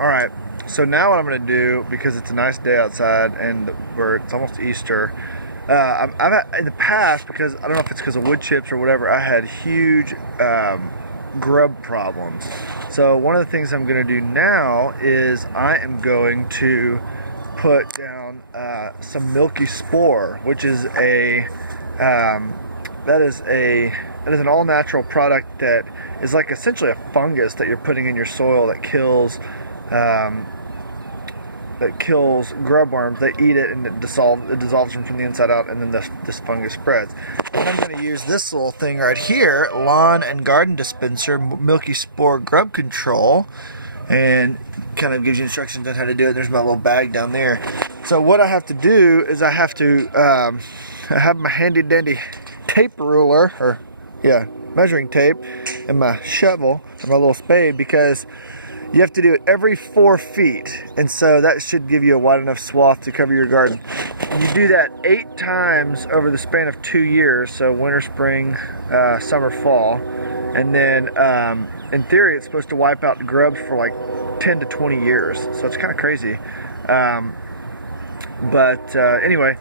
Alright, so now what I'm going to do, because it's a nice day outside and it's almost Easter, I've had, in the past, because I don't know if it's because of wood chips or whatever, I had huge grub problems. So one of the things I'm going to do now is I am going to put down some milky spore, which is that is an all-natural product that is like essentially a fungus that you're putting in your soil that kills grub worms. They eat it and it dissolves them from the inside out, and then this fungus spreads. And I'm going to use this little thing right here, lawn and garden dispenser, milky spore grub control, and kind of gives you instructions on how to do it. There's my little bag down there. So what I have to do is I have to I have my handy dandy tape ruler, or measuring tape, and my shovel and my little spade, because you have to do it every 4 feet, and so that should give you a wide enough swath to cover your garden. You do that 8 times over the span of 2 years, so winter, spring, summer, fall, and then in theory it's supposed to wipe out the grubs for like 10 to 20 years, so it's kind of crazy. Anyway,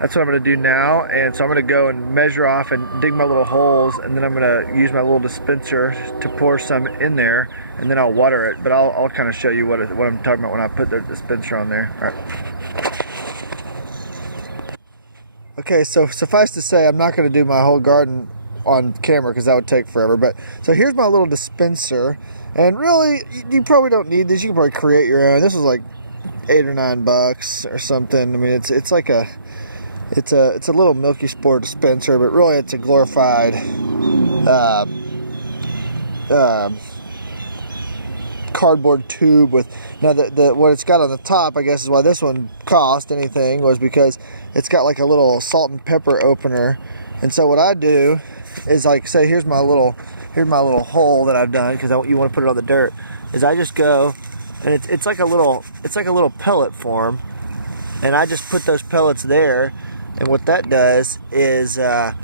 that's what I'm going to do now, and so I'm going to go and measure off and dig my little holes, and then I'm going to use my little dispenser to pour some in there, and then I'll water it. But I'll kind of show you what I'm talking about when I put the dispenser on there. All right. Okay, so suffice to say, I'm not going to do my whole garden on camera because that would take forever. But so here's my little dispenser, and really, you probably don't need this. You can probably create your own. This was like $8 or $9 or something. I mean, it's like it's a little milky spore dispenser, but really it's a glorified cardboard tube with, now what it's got on the top, I guess is why this one cost anything, was because it's got like a little salt and pepper opener. And so what I do is, like, say here's my little hole that I've done, because you want to put it on the dirt, is I just go, and it's like a little pellet form, and I just put those pellets there. And what that does is I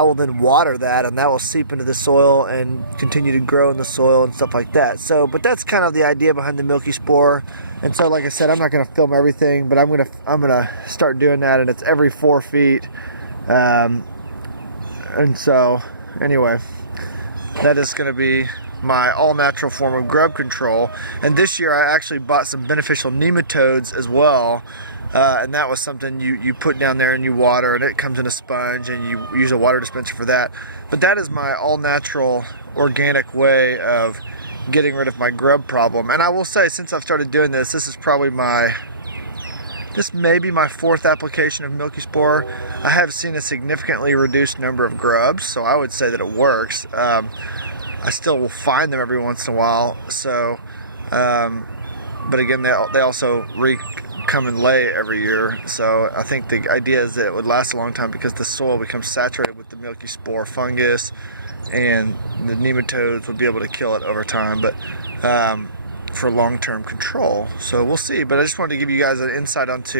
will then water that, and that will seep into the soil and continue to grow in the soil and stuff like that. So, but that's kind of the idea behind the milky spore. And so, like I said, I'm not going to film everything, but I'm gonna start doing that, and it's every 4 feet. And so, anyway, that is going to be my all-natural form of grub control. And this year I actually bought some beneficial nematodes as well. And that was something you put down there and you water, and it comes in a sponge, and you use a water dispenser for that. But that is my all-natural organic way of getting rid of my grub problem. And I will say, since I've started doing this, this may be my 4th application of milky spore. I have seen a significantly reduced number of grubs, so I would say that it works. I still will find them every once in a while, so but again, they also come and lay every year. So I think the idea is that it would last a long time, because the soil becomes saturated with the milky spore fungus, and the nematodes would be able to kill it over time, but for long-term control. So we'll see. But I just wanted to give you guys an insight onto